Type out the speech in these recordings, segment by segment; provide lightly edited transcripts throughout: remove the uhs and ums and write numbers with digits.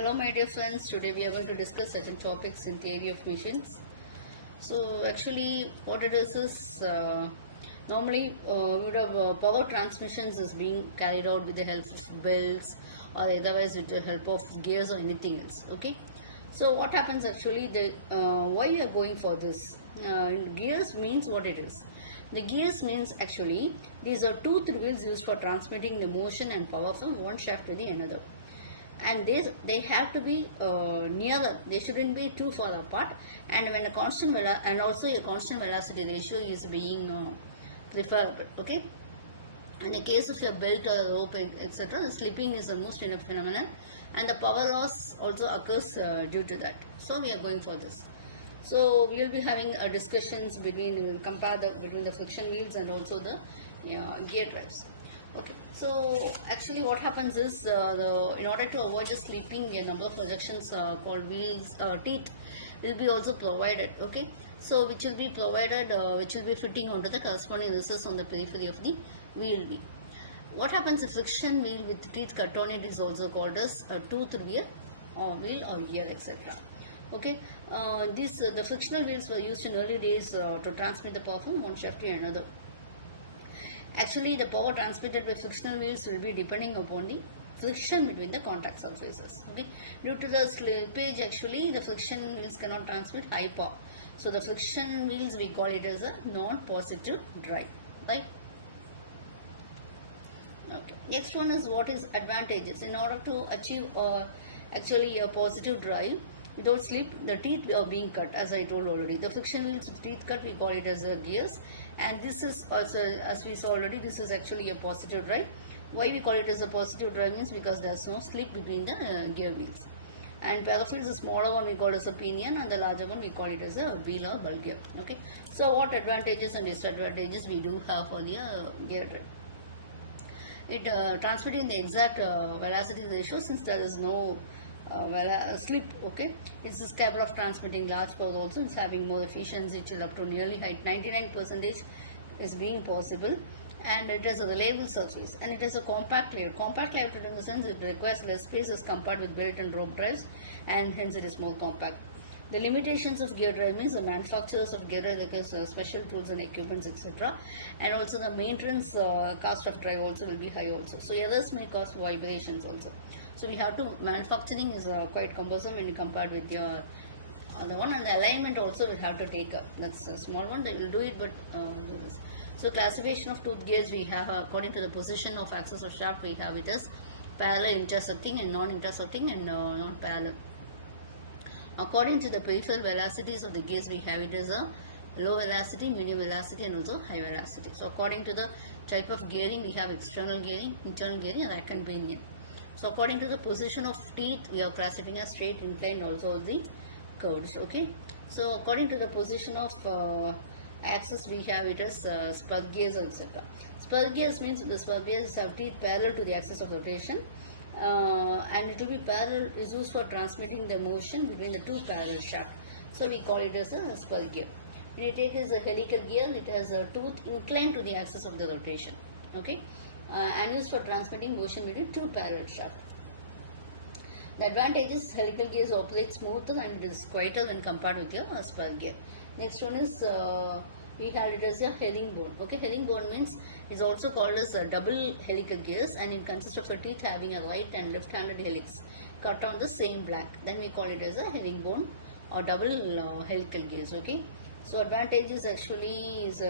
Hello my dear friends, today we are going to discuss certain topics in theory of machines. So actually what it is normally we would have power transmissions is being carried out with the help of belts or otherwise with the help of gears or anything else. Okay. So what happens actually, why we are going for this? Gears means what it is. The gears means actually these are toothed wheels used for transmitting the motion and power from one shaft to the another, and they have to be nearer. They shouldn't be too far apart, and when a constant and also a constant velocity ratio is being preferable. Okay. In the case of your belt or rope, etc., the slipping is the most phenomenon, and the power loss also occurs due to that. So we are going for this. So we will be having discussions between, we will compare between the friction wheels and also the gear drives. Okay, so actually what happens is, in order to avoid the slipping, a number of projections called wheels, teeth will be also provided. Okay, so which will be provided, which will be fitting onto the corresponding recess on the periphery of the wheel. What happens, a friction wheel with teeth cut on it is also called as a toothed wheel or gear, etc. Okay, the frictional wheels were used in early days to transmit the power from one shaft to another. Actually, the power transmitted by frictional wheels will be depending upon the friction between the contact surfaces. Okay, due to the slippage, actually the friction wheels cannot transmit high power. So the friction wheels, we call it as a non-positive drive, right? Okay. Next one is what is advantages. In order to achieve actually a positive drive without slip, the teeth are being cut, as I told already. The friction wheels with teeth cut, we call it as gears, and this is also, as we saw already, this is actually a positive drive. Why we call it as a positive drive means because there is no slip between the gear wheels. And paraphiles, the smaller one we call it as a pinion, and the larger one we call it as a wheel or ball gear. Okay. So what advantages and disadvantages we do have for the gear drive? It transmitting the exact velocity ratio, since there is no slip. Okay, it's capable of transmitting large power. Also, it's having more efficiency till up to nearly height 99% is being possible, and it has a reliable surface, and it has a compact layout. Compact layout in the sense it requires less space as compared with belt and rope drives, and hence it is more compact. The limitations of gear drive means the manufacturers of gear drive require special tools and equipments, etc. And also the maintenance cost of drive also will be high also. So errors may cause vibrations also. So we have to, manufacturing is quite cumbersome when you compared with your other one, and the alignment also will have to take up. That's a small one, they will do it, but so classification of tooth gears we have according to the position of axis of shaft. We have it as parallel, intersecting, and non-intersecting, and non-parallel. According to the peripheral velocities of the gears, we have it as a low velocity, medium velocity, and also high velocity. So according to the type of gearing, we have external gearing, internal gearing, and rack and pinion. So according to the position of teeth, we are classifying as straight, inclined, also the curves. Okay. So according to the position of axis, we have it as spur gears, etc. Spur gears means the spur gears have teeth parallel to the axis of rotation. And it will be parallel, is used for transmitting the motion between the two parallel shafts. So we call it as a spur gear. When you take as a helical gear, it has a tooth inclined to the axis of the rotation. Okay, and used for transmitting motion between two parallel shafts. The advantage is helical gears operate smoother and it is quieter when compared with your spur gear. Next one is we have it as a herringbone. Okay, herringbone means is also called as a double helical gears, and it consists of a teeth having a right and left-handed helix cut on the same blank. Then we call it as a herringbone or double helical gears. Okay, so advantages actually is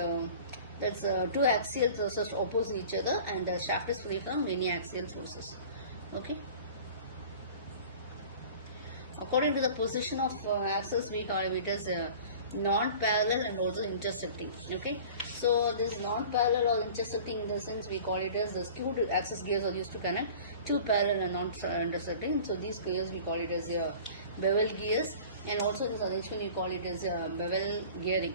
that's two axial forces oppose each other, and the shaft is free from any axial forces. Okay. According to the position of axis, we have it as non-parallel and also intersecting. Okay, so this non-parallel or intersecting, in the sense we call it as the skewed axis gears are used to connect two parallel and non-intersecting. So these gears we call it as bevel gears, and also this arrangement we call it as bevel gearing.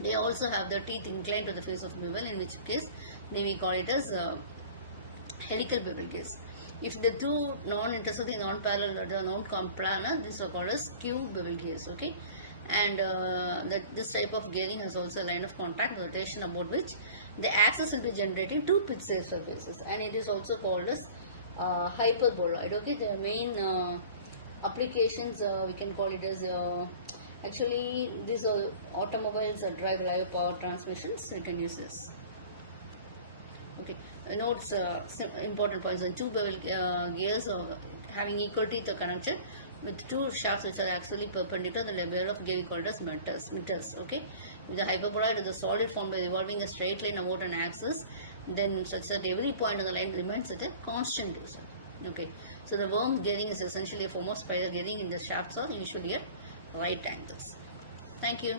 They also have the teeth inclined to the face of bevel, in which case then we call it as helical bevel gears. If the two non-intersecting, non-parallel, or non-complanar, these are called as skew bevel gears. Okay, and this type of gearing has also a line of contact rotation about which the axis will be generating two pitch surfaces, and it is also called as hyperboloid. Okay, the main applications we can call it as actually these automobiles drive live power transmissions. We can use this. Okay, notes important points. And two bevel gears having equal teeth are connected with two shafts which are actually perpendicular. The level of gear we call it as meters. Okay, with the hyperboloid is a solid form by revolving a straight line about an axis, then such that every point on the line remains at a constant distance. Okay, so the worm gearing is essentially a form of spiral gearing, in the shafts are usually at right angles. Thank you.